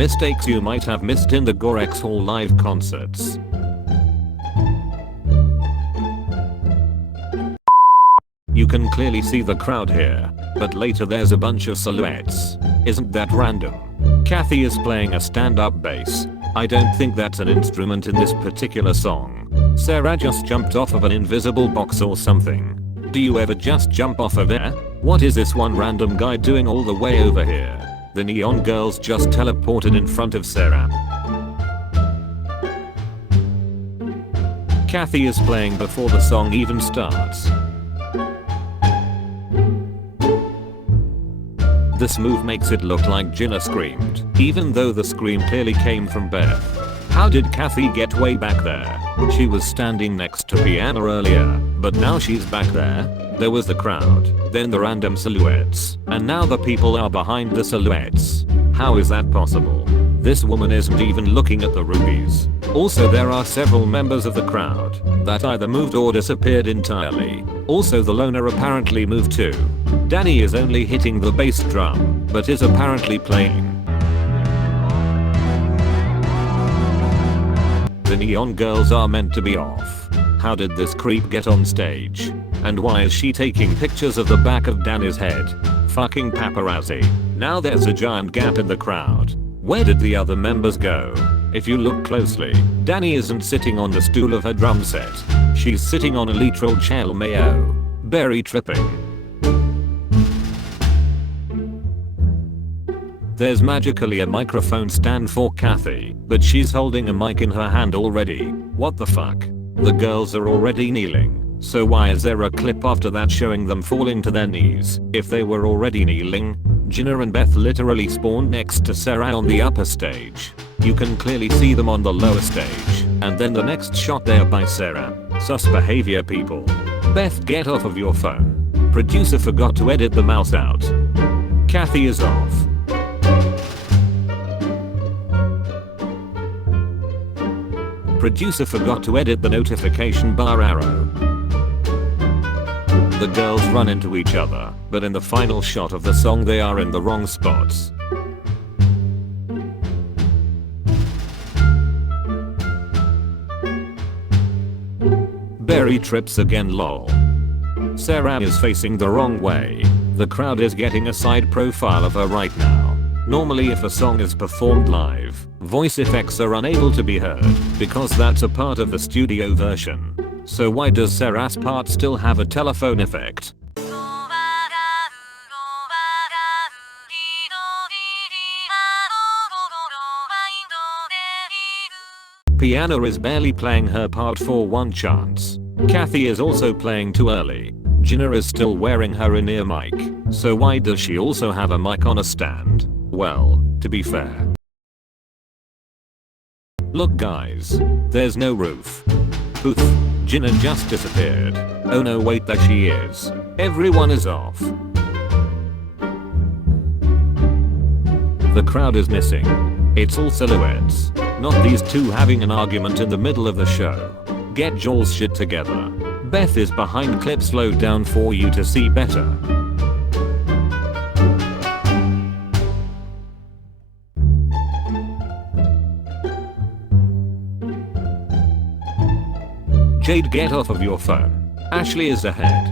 Mistakes you might have missed in the GoreXWhore live concerts. You can clearly see the crowd here, but later there's a bunch of silhouettes. Isn't that random? Kathy is playing a stand-up bass. I don't think that's an instrument in this particular song. Sarah just jumped off of an invisible box or something. Do you ever just jump off of there? What is this one random guy doing all the way over here? The neon girls just teleported in front of Sarah. Kathy is playing before the song even starts. This move makes it look like Jenna screamed, even though the scream clearly came from Beth. How did Kathy get way back there? She was standing next to piano earlier, but now she's back there. There was the crowd, then the random silhouettes, and now the people are behind the silhouettes. How is that possible? This woman isn't even looking at the rubies. Also, there are several members of the crowd that either moved or disappeared entirely. Also, the loner apparently moved too. Danny is only hitting the bass drum, but is apparently playing. The neon girls are meant to be off. How did this creep get on stage? And why is she taking pictures of the back of Danny's head? Fucking paparazzi. Now there's a giant gap in the crowd. Where did the other members go? If you look closely, Danny isn't sitting on the stool of her drum set. She's sitting on a literal chair mayo. Very tripping. There's magically a microphone stand for Kathy, but she's holding a mic in her hand already. What the fuck? The girls are already kneeling, so why is there a clip after that showing them falling to their knees? If they were already kneeling, Jenna and Beth literally spawned next to Sarah on the upper stage. You can clearly see them on the lower stage, and then the next shot there by Sarah. Sus behavior, people. Beth, get off of your phone. Producer forgot to edit the mouse out. Kathy is off. Producer forgot to edit the notification bar arrow. The girls run into each other, but in the final shot of the song they are in the wrong spots. Barry trips again, lol. Sarah is facing the wrong way. The crowd is getting a side profile of her right now. Normally if a song is performed live, voice effects are unable to be heard, because that's a part of the studio version. So why does Sarah's part still have a telephone effect? Piano is barely playing her part for one chance. Kathy is also playing too early. Jenna is still wearing her in-ear mic, so why does she also have a mic on a stand? Well, to be fair. Look guys, there's no roof. Oof, Jenna just disappeared. Oh no, wait, there she is. Everyone is off. The crowd is missing. It's all silhouettes, not these two having an argument in the middle of the show. Get y'all's shit together. Beth is behind, clip slowed down for you to see better. Jade, get off of your phone. Ashley is ahead.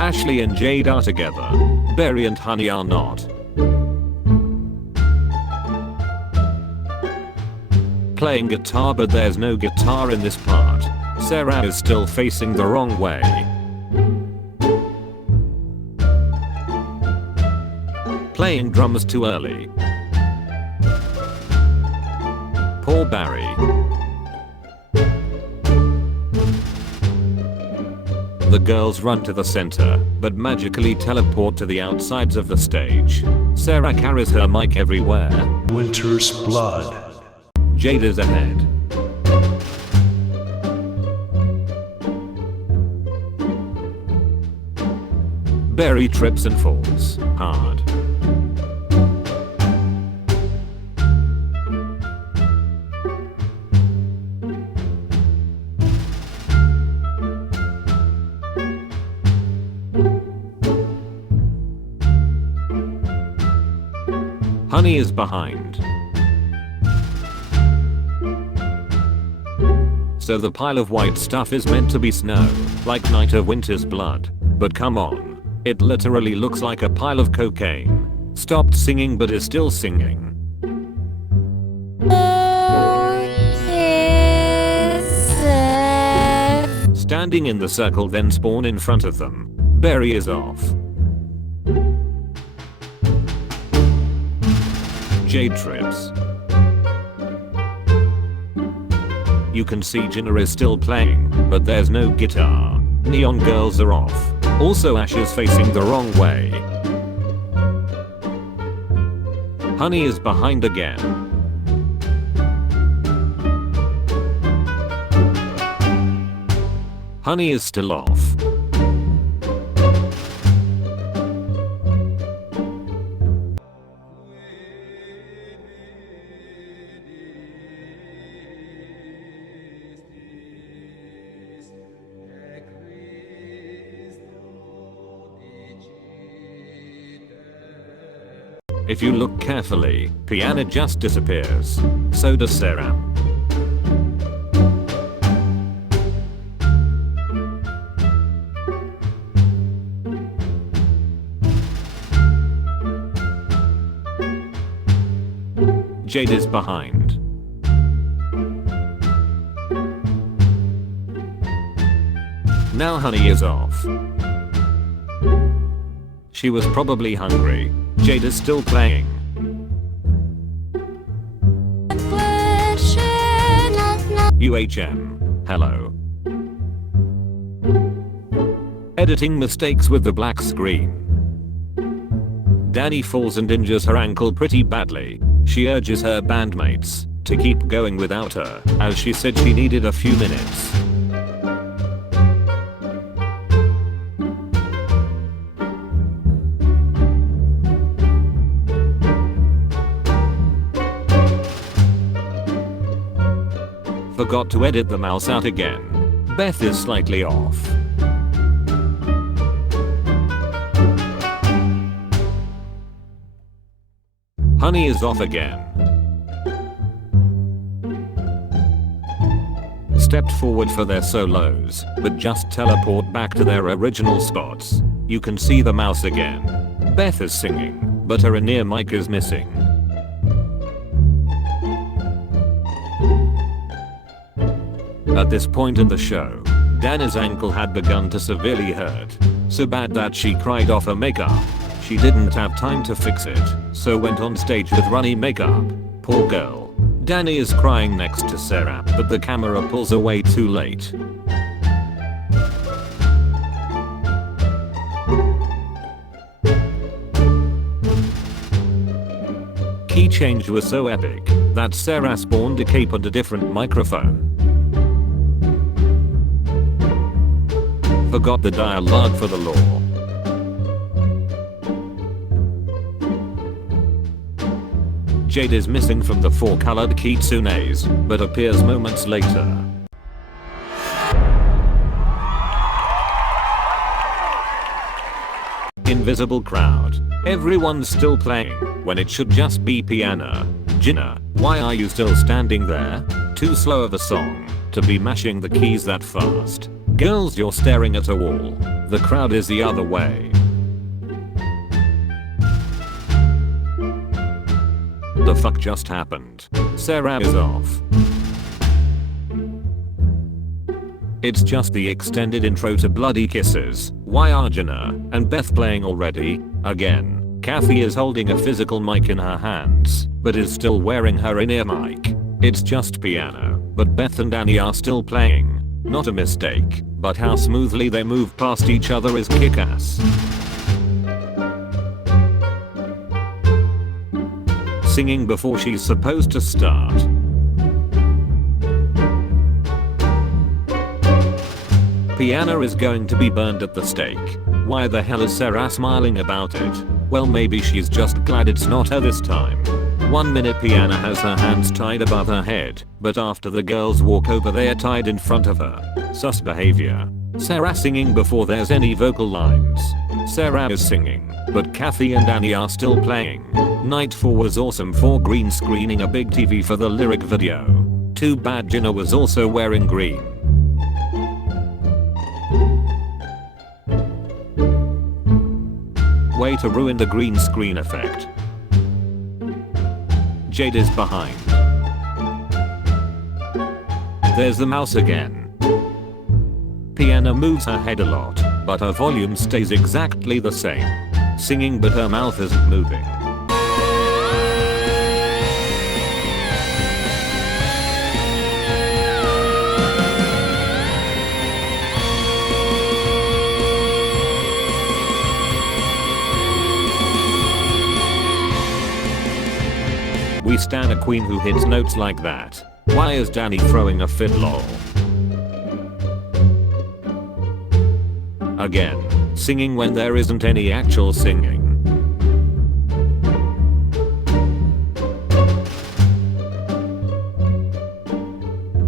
Ashley and Jade are together. Berry and Honey are not. Playing guitar, but there's no guitar in this part. Sarah is still facing the wrong way. Playing drums too early. Poor Barry. The girls run to the center, but magically teleport to the outsides of the stage. Sarah carries her mic everywhere. Winter's blood. Jade is ahead. Barry trips and falls hard. Honey is behind. So the pile of white stuff is meant to be snow, like Night of Winter's blood. But come on. It literally looks like a pile of cocaine. Stopped singing but is still singing. Standing in the circle then spawn in front of them. Berry is off. Jade trips. You can see Jenna is still playing, but there's no guitar. Neon girls are off. Also Ash is facing the wrong way. Honey is behind again. Honey is still off. If you look carefully, Piana just disappears. So does Sarah. Jade is behind. Now Honey is off. She was probably hungry. Jade is still playing. UHM. Hello. Editing mistakes with the black screen. Danny falls and injures her ankle pretty badly. She urges her bandmates to keep going without her, as she said she needed a few minutes. Forgot to edit the mouse out again. Beth is slightly off. Honey is off again. Stepped forward for their solos, but just teleport back to their original spots. You can see the mouse again. Beth is singing, but her in-ear mic is missing. At this point in the show, Dana's ankle had begun to severely hurt. So bad that she cried off her makeup. She didn't have time to fix it, so went on stage with runny makeup. Poor girl. Danny is crying next to Sarah, but the camera pulls away too late. Key change was so epic that Sarah spawned a cape and a different microphone. Forgot the dialogue for the law. Jade is missing from the 4 colored kitsunes, but appears moments later. Invisible crowd. Everyone's still playing, when it should just be Piana. Jenna, why are you still standing there? Too slow of a song to be mashing the keys that fast. Girls, you're staring at a wall. The crowd is the other way. The fuck just happened? Sarah is off. It's just the extended intro to Bloody Kisses. Why are Jenna and Beth playing already? Again, Kathy is holding a physical mic in her hands, but is still wearing her in-ear mic. It's just piano, but Beth and Danny are still playing. Not a mistake, but how smoothly they move past each other is kick-ass. Singing before she's supposed to start. Piana is going to be burned at the stake. Why the hell is Sarah smiling about it? Well, maybe she's just glad it's not her this time. 1 minute Piana has her hands tied above her head, but after the girls walk over they are tied in front of her. Sus behavior. Sarah singing before there's any vocal lines. Sarah is singing, but Kathy and Annie are still playing. Night 4 was awesome for green screening a big TV for the lyric video. Too bad Jenna was also wearing green. Way to ruin the green screen effect. Jade is behind. There's the mouse again. Piano moves her head a lot, but her volume stays exactly the same. Singing but her mouth isn't moving. We stan a queen who hits notes like that. Why is Danny throwing a fit lol? Again, singing when there isn't any actual singing.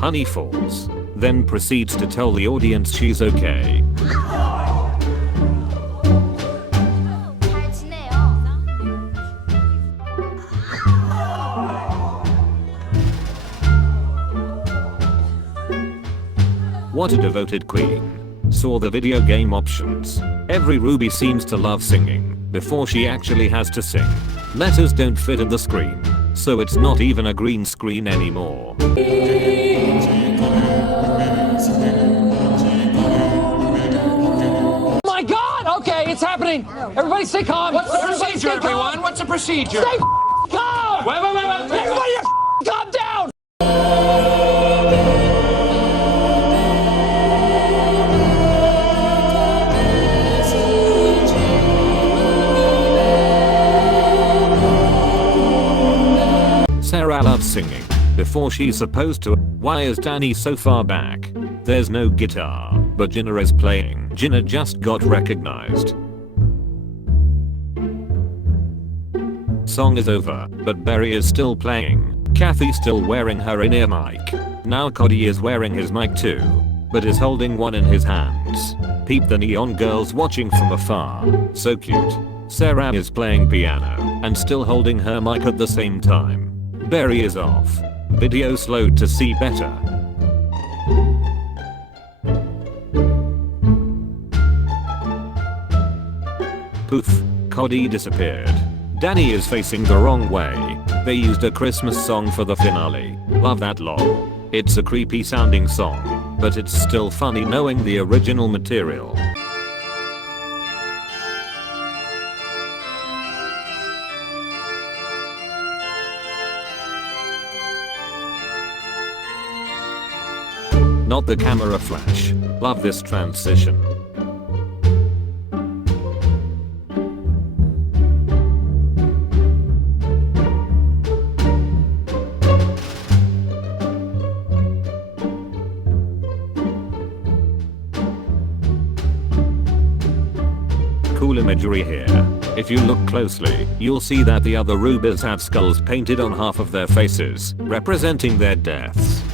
Honey falls, then proceeds to tell the audience she's okay. What a devoted queen. Saw the video game options. Every Ruby seems to love singing before she actually has to sing. Letters don't fit in the screen, so it's not even a green screen anymore. My God! Okay, it's happening. Everybody stay calm. What's the procedure, everyone? What's the procedure? Stay calm! Wait. Everybody calm down! Sarah loves singing before she's supposed to. Why is Danny so far back? There's no guitar, but Jenna is playing. Jenna just got recognized. Song is over, but Barry is still playing. Kathy's still wearing her in-ear mic. Now Cody is wearing his mic too, but is holding one in his hands. Peep the neon girls watching from afar. So cute. Sarah is playing piano and still holding her mic at the same time. Barry is off. Video slowed to see better. Poof. Cody disappeared. Danny is facing the wrong way. They used a Christmas song for the finale. Love that lol. It's a creepy sounding song, but it's still funny knowing the original material. Not the camera flash. Love this transition. Cool imagery here. If you look closely, you'll see that the other Rubies have skulls painted on half of their faces, representing their deaths.